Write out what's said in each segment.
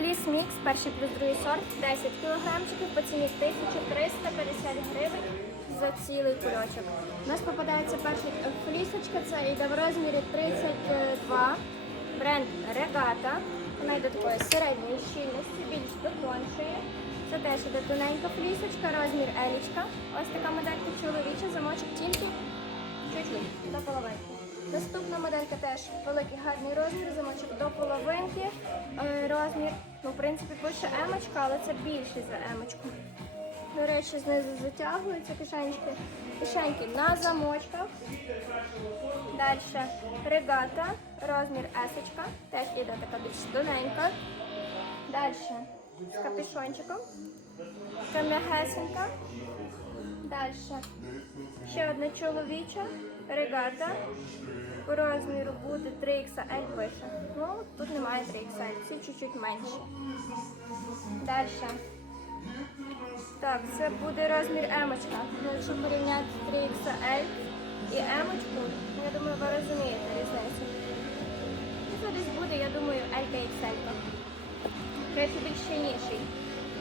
Фліс мікс, перший плюс другий сорт, 10 кілограмчиків по ціні 1350 гривень за цілий кульочок. У нас попадається перша флісочка, це йде в розмірі 32, бренд Регата. Вона йде такої середньої щільності, більш до тоншої. Це теж іде тоненька флісочка, розмір елічка. Ось така моделька чоловіча, Наступна моделька теж великий гарний розмір, замочок до половинки. Е, розмір, ну, в принципі, пише емочка, але це більший за емочку. До речі, знизу затягуються кишеньки. Кишеньки на замочках. Далі регата, розмір есочка. Теж іде така більш тоненька. Далі з капюшончиком. Така м'ягесенька. Далі ще одна чоловіча регата. По розміру буде 3XL пише. Ну, тут немає 3XL, ці чуть-чуть менші. Далі. Так, це буде розмір емочка. Якщо порівняти 3XL і емочку, я думаю, ви розумієте різницю. Це десь буде, я думаю, L. Трохи більш щільніший.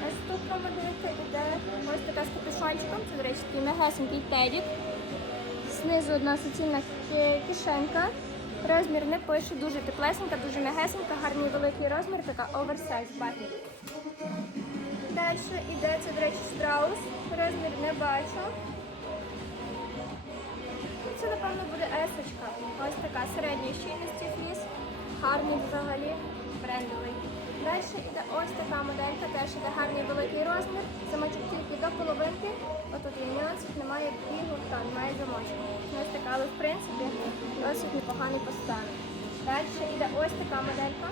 Наступна моделька йде капюшончиком. Це, до речі, такий мегасенький тедік. Знизу одна суцільна ки- кишенька. Розмір не пише, дуже теплесенька, дуже м'ягесенька, гарний великий розмір, така оверсайз баті. Далі йде, це, до речі, страус. Розмір не бачу. Це, напевно, буде есочка. Ось така середньої щільності фліс. Гарний взагалі, брендовий. Далі йде ось така моделька, теж іде гарний великий 12 немає плігу та немає замочку. Ось така, але в принципі досить непоганий постан. Далі йде ось така моделька.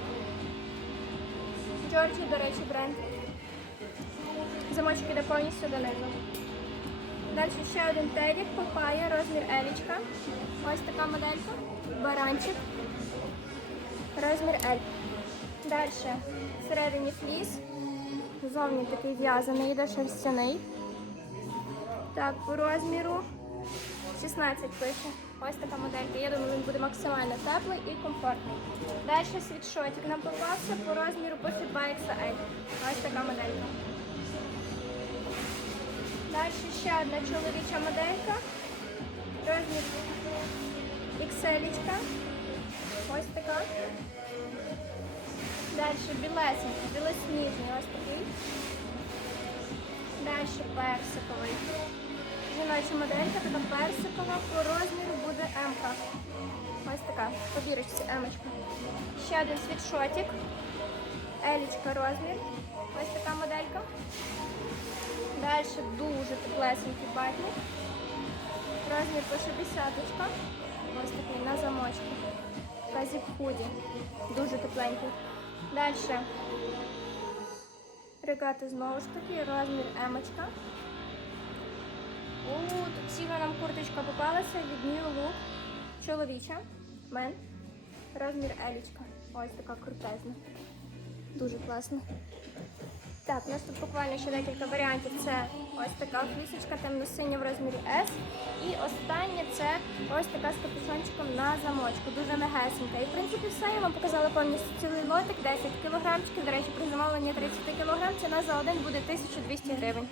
Джорджі, до речі, бренд. Замочок йде повністю донизу. Далі ще один терік, попає, розмір Елічка. Ось така моделька. Баранчик. Розмір L. Далі всередині фліс. Зовні такий в'язаний, йде шерстяний. Так, по розміру 16 пише. Ось така моделька. Я думаю, він буде максимально теплий і комфортний. Далі світшотик нам попався по розміру пише 2XL. Ось така моделька. Далі ще одна чоловіча моделька. Розмір XL. Ось така. Далі білесенький, білосніжний, ось такий. Далі персиковий. Жіноча моделька, така персикова, по розміру буде М. Ось така, по бірочці М-очка. Ще один світшотик. Елічка розмір. Ось така моделька. Далі дуже теплесенький батник. Розмір по 60 Ось такий на замочку. Казік худі. Дуже тепленький. Далі. Регати знову ж таки, розмір емочка. Ціла нам курточка попалася від New Look. Чоловіча. Мен. Розмір елічка. Ось така крутезна. Дуже класно. Так, у нас тут буквально ще декілька варіантів. Це ось така флісочка темно-синя в розмірі S. І остання це ось така з капюшончиком на замочку. Дуже мегесенька. І в принципі все. Я вам показала повністю цілий лотик, 10 кілограмчиків. До речі, при замовленні 30 кілограм ціна за один буде 1200 гривень.